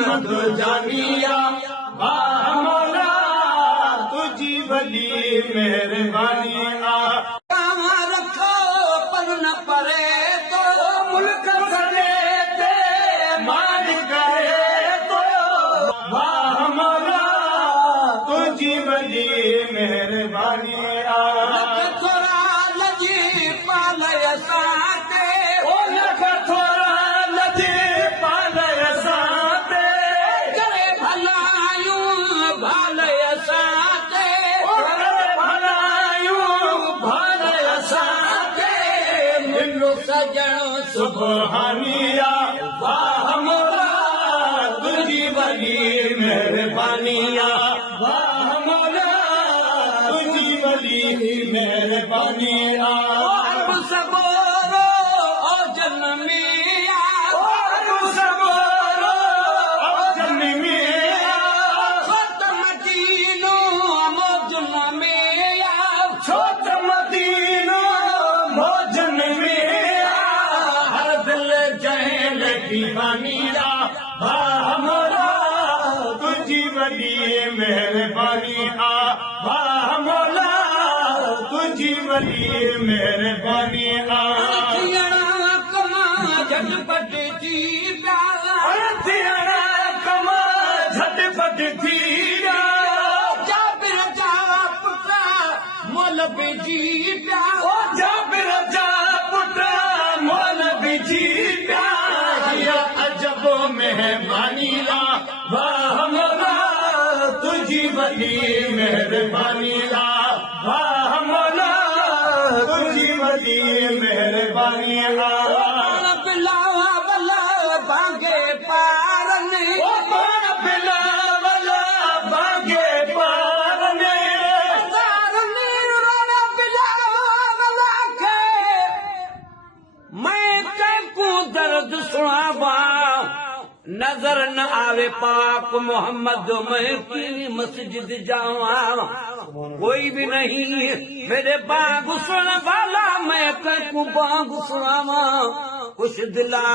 मोहम्मद जानिया मौला तुझी वली मेहरबानिया रखो पर न परे तो मुल्क सजे ते मान करे तो वाह मौला तुझी वली मेहरबानिया थोड़ा लजी पालय साते ओ लख थोड़ा लजी पालय साते करे भलायूं भालय साते करे भलायूं भालय साते मिलो सजण सुबहानिया वाह मौला तुझी वली मेहरबानिया वाह मौला तुझी वली मेहरबानिया सबोरो ओ जन्मिया सबोरो ओ जन्मिया छोट मदीनो मोजन मिया छोट मदीनो मोजन मिया हर दिल जहल दीवानिया वाह मौला तुझी वली मेहरबानिया वाह मौला तुझी वली मेहरबानिया कमा झटपट थी कमा झटपट थी जाबिर जा पुटा मोल बिजी प्या ओ जाबिर जा पुटा मोल बिजी प्या अजब मेहरबानिया वाह मौला तुझी वली मेहरबानिया वाह मौला तुझी वली मेहरबानिया बिलावा वला भागे पारने बिलावला भागे पारने बिलावला के मैं कैकू दर्द सुनावा नजर न आवे पाक मोहम्मद मैं की मस्जिद जावा कोई भी नहीं मेरे बाग सुन वाला मैं कैकू बाग सुनावा कुछ दिला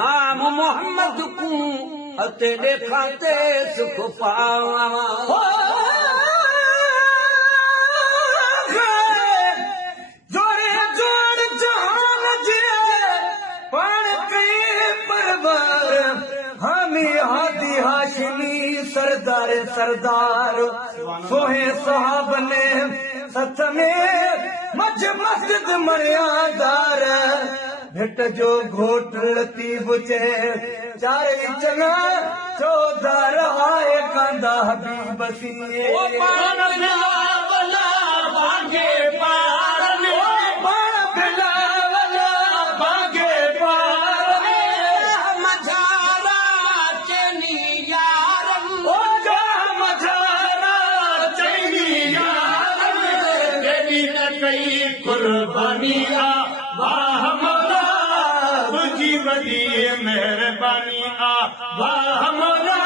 नाम मोहम्मद को अते देखाते सुख पावा जोड़े जोड़ जहान जे पान के परवार हामी हादी हाशमी सरदार सरदार सोहे साहब ने सच में मज मस्जिद मर्यादार भेट जो घोट लती बुचे चार चना चौधार आए कांदा हबीब सिए ओ पान बिलावला भागे पारने ओ पान बिलावला भागे पारने मझारा चनी यारम ओ जा मझारा चनी यारम तेरी न कई कुर्बानिया वाह मौला तुझी वली मेहरबानिया वाह मौला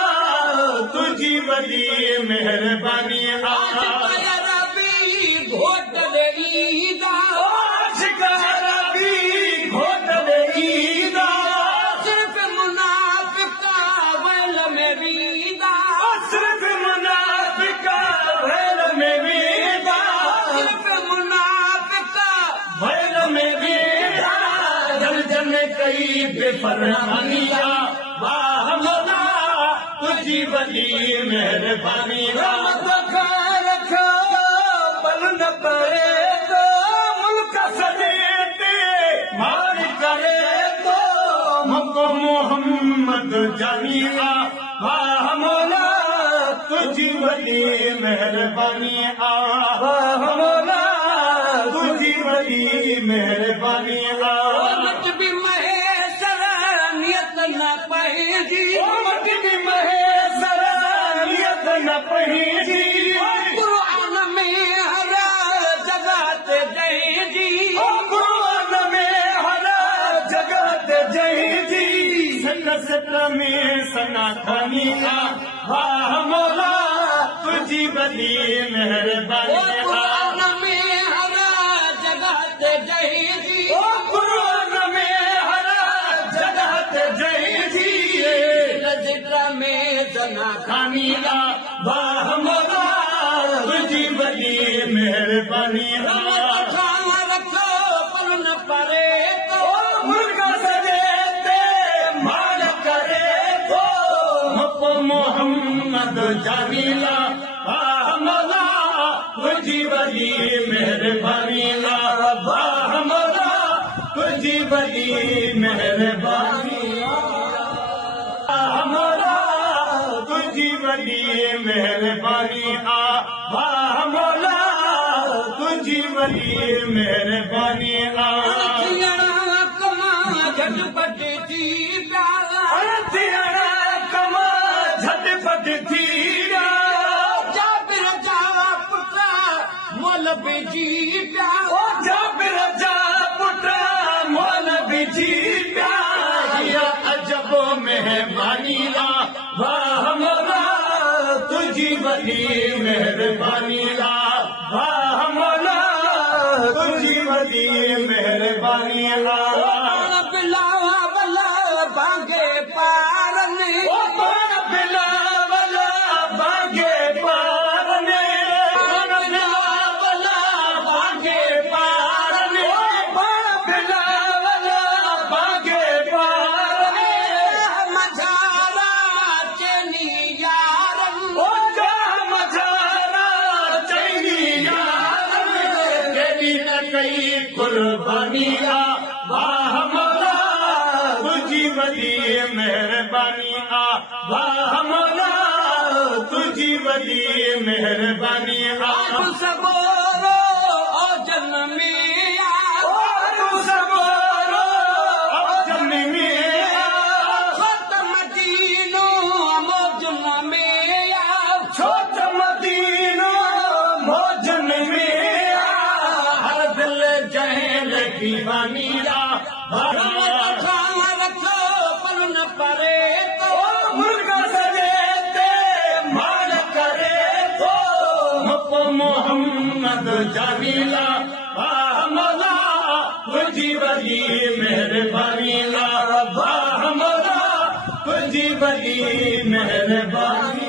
तुझी वली मेहरबानिया रबी घोट दे ईदा रबी घोट दे ईदा सिर्फ मुनाफिका वैल में वीदा सिर्फ मुनाफिका वैल में वीदा सिर्फ मुनाफिका वैल में वीदा जल कई बेफरमानिया वाह मौला तुझी वली मेहरबानिया रखा बल न परे तो मुल्क सजेते मार करे तो मुको मोहम्मद जानिया वाह मौला तुझी वली मेहरबानिया वाह मौला तुझी वली मेहरबानिया भी महेश्वर नियत न पहेजी मत भी महेश्वर नियत न पहेजी कुरान में हरा जगत जय जी कुरान में हरा जगत जय जी सत में सनातनिया वाह मौला तुझी वली मेहरबानिया कुरान में हरा जगत जय जी तना खानी ला वाह मौला तुझी वॾी महिरबानी ला रखो पर न परे तो मुल्क सॼे ते माल करे थो मोहम्मद जानी ला वाह मौला तुझी वॾी महिरबानी ला वाह मौला तुझी वॾी महिरबानी मौला तुझी वॾी महिरबानी आ वाह मौला तुझी वॾी महिरबानी आ कमा झटपट थी कमा झटपट थी जाबिर जा पुट मोल बिजी पिया जाबिर जा पुट मोल बिजी पिया अजब मेहरबानी ला वाह मौला तुझी वॾी महिरबानी ला वाह मौला तुझी वॾी महिरबानी ला बिलावा भला भागे पारने बिलावला भागे पारने बिलावला भागे पारने बिलावला भागे पारने मझारा चैनी यारन मझारा चैनी यारन तेरी न कई कुर्बानी ला वाह मौला तुझी वॾी महिरबानी आ वाह मौला तुझी वॾी महिरबानी आ सबोरो ओ जन्म में सबोरो ओ जन्म में छोट मदीनो मौजन में छोट मदीनो मौजन में हर दिल जहल दीवानी ला रखो पर न परे तो मुल्क सॼे ते माल करे थो मोहम्मद जानी ला वाह मौला तुझी वॾी महिरबानी ला वाह मौला तुझी वॾी महिरबानी